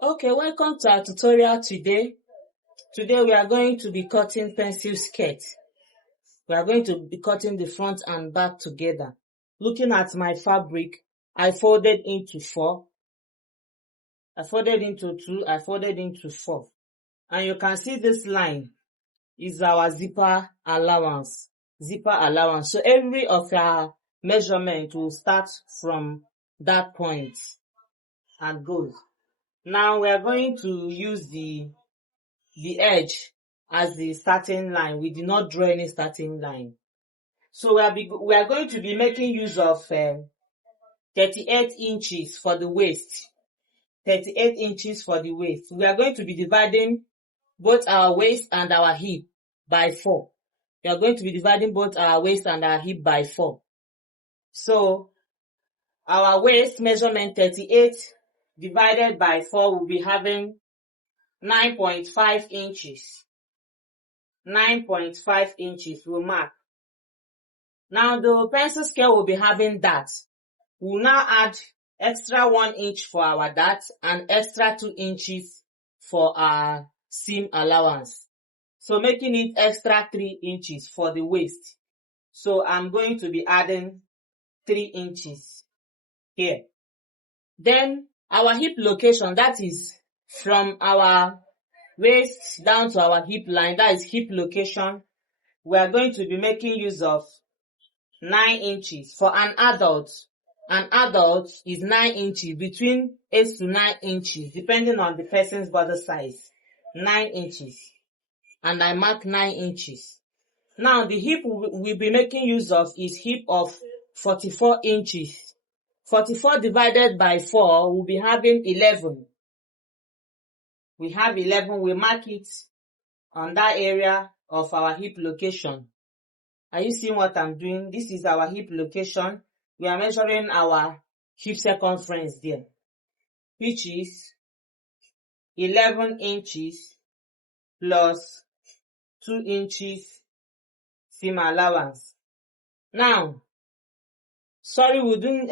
Okay, welcome to our tutorial today. Today we are going to be cutting pencil skirt. We are going to be cutting the front and back together. Looking at my fabric, I folded into 4. I folded into 2. I folded into 4. And you can see this line is our zipper allowance. So every of our measurement will start from that point and goes. Now we are going to use the edge as the starting line. We did not draw any starting line. So we are going to be making use of 38 inches for the waist. 38 inches for the waist. We are going to be dividing both our waist and our hip by 4. We are going to be dividing both our waist and our hip by 4. So our waist measurement 38 divided by 4 will be having 9.5 inches. 9.5 inches we'll mark. Now the pencil scale will be having that. We'll now add extra 1 inch for our dart and extra 2 inches for our seam allowance. So making it extra 3 inches for the waist. So I'm going to be adding 3 inches here. Then our hip location, that is from our waist down to our hip line, that is hip location. We are going to be making use of 9 inches. For an adult is 9 inches, between 8 to 9 inches, depending on the person's body size. 9 inches. And I mark 9 inches. Now the hip we'll be making use of is hip of 44 inches. 44 divided by 4 will be having 11. We have 11, we mark it on that area of our hip location. Are you seeing what I'm doing? This is our hip location. We are measuring our hip circumference there, which is 11 inches plus 2 inches seam allowance. Now, sorry, we didn't,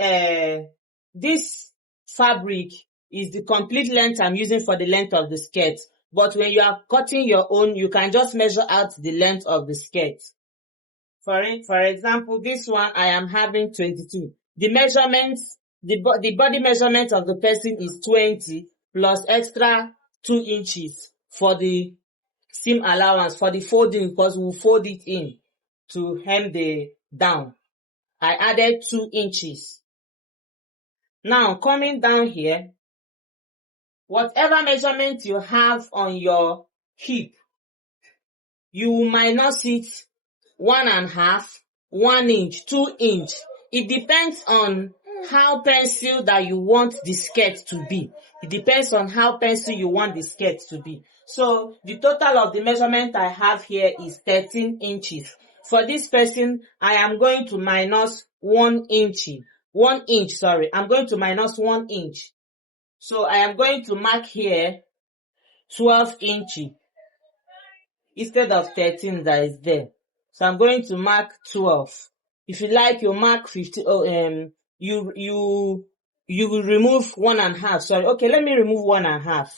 this fabric is the complete length I'm using for the length of the skirt. But when you are cutting your own, you can just measure out the length of the skirt. For example, this one I am having 22. The measurements, the body measurement of the person is 20 plus extra 2 inches for the seam allowance, for the folding, because we'll fold it in to hem the down. I added 2 inches. Now coming down here, whatever measurement you have on your hip, you will minus it 1.5, 1 inch, 2 inch. It depends on how pencil that you want the skirt to be. It depends on how pencil you want the skirt to be. So the total of the measurement I have here is 13 inches. For this person, I am going to minus 1 inch. 1 inch, sorry. I'm going to minus 1 inch. So I am going to mark here 12 inches instead of 13 that is there. So I'm going to mark 12. If you like, you mark 50. You will remove 1.5. Sorry. Okay, let me remove 1.5.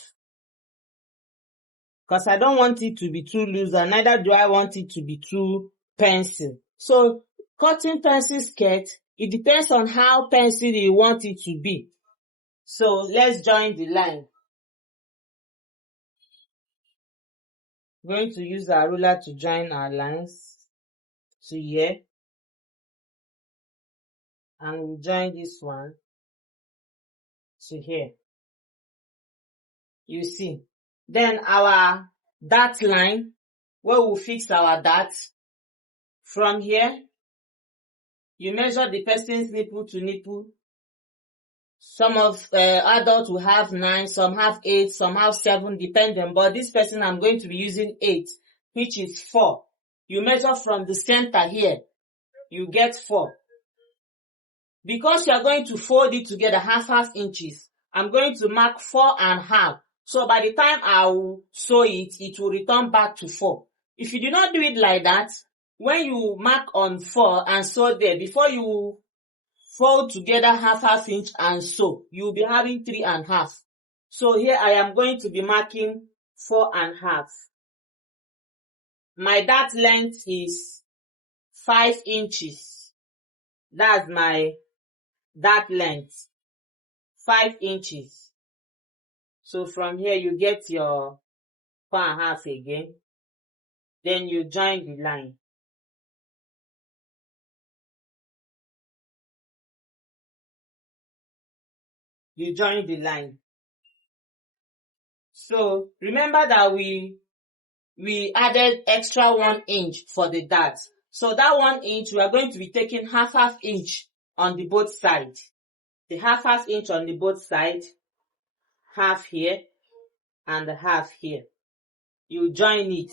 Because I don't want it to be too loose, and neither do I want it to be too pencil. So cutting pencil skirt, it depends on how pencil you want it to be. So let's join the line. We're going to use our ruler to join our lines to here. And we'll join this one to here. You see. Then our dart line, where we'll fix our dart. From here, you measure the person's nipple to nipple. Some of adults will have 9, some have 8, some have 7, depending. But this person, I'm going to be using 8, which is 4. You measure from the center here, you get 4. Because you are going to fold it together half inches, I'm going to mark 4.5. So by the time I will sew it, it will return back to 4. If you do not do it like that, when you mark on 4 and sew there, before you fold together half inch and sew, you will be having 3.5. So here I am going to be marking 4.5. My dart length is 5 inches. That's my dart length, 5 inches. So from here you get your 4.5 again. Then you join the line. You join the line. So remember that we added extra 1 inch for the dart. So that 1 inch, we are going to be taking half inch on the both sides. The half inch on the both sides, half here and half here. You join it.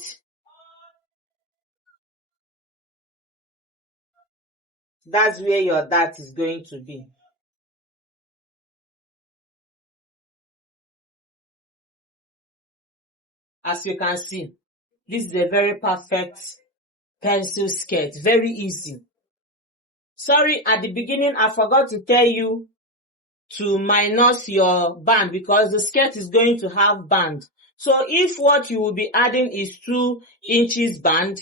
That's where your dart is going to be. As you can see, this is a very perfect pencil skirt. Very easy. Sorry, at the beginning I forgot to tell you to minus your band because the skirt is going to have band. So if what you will be adding is 2 inches band,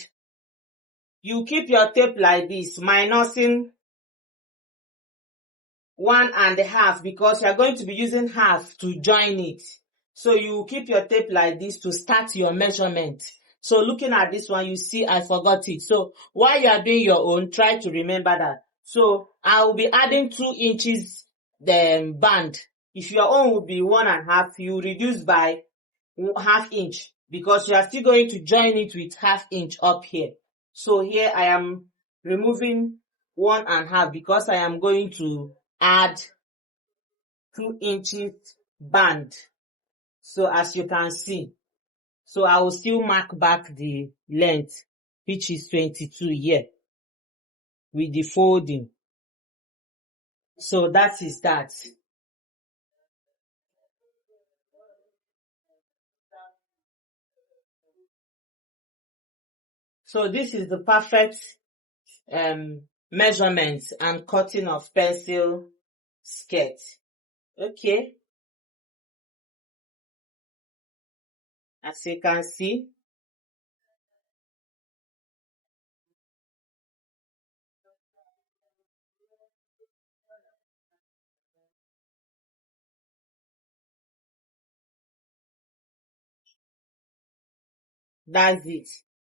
you keep your tape like this, minusing 1.5 because you are going to be using half to join it. So you keep your tape like this to start your measurement. So looking at this one, you see I forgot it. So while you are doing your own, try to remember that. So I will be adding 2 inches band. If your own will be 1.5, you reduce by half inch because you are still going to join it with half inch up here. So here I am removing 1.5 because I am going to add 2 inches band. So as you can see, so I will still mark back the length, which is 22 here with the folding. So that is that. So this is the perfect measurement and cutting of pencil skirt. Okay, as you can see, that's it.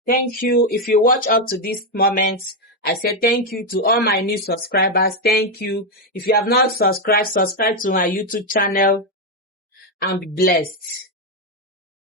Thank you. If you watch up to this moment, I said thank you to all my new subscribers. Thank you. If you have not subscribed, subscribe to my YouTube channel and be blessed.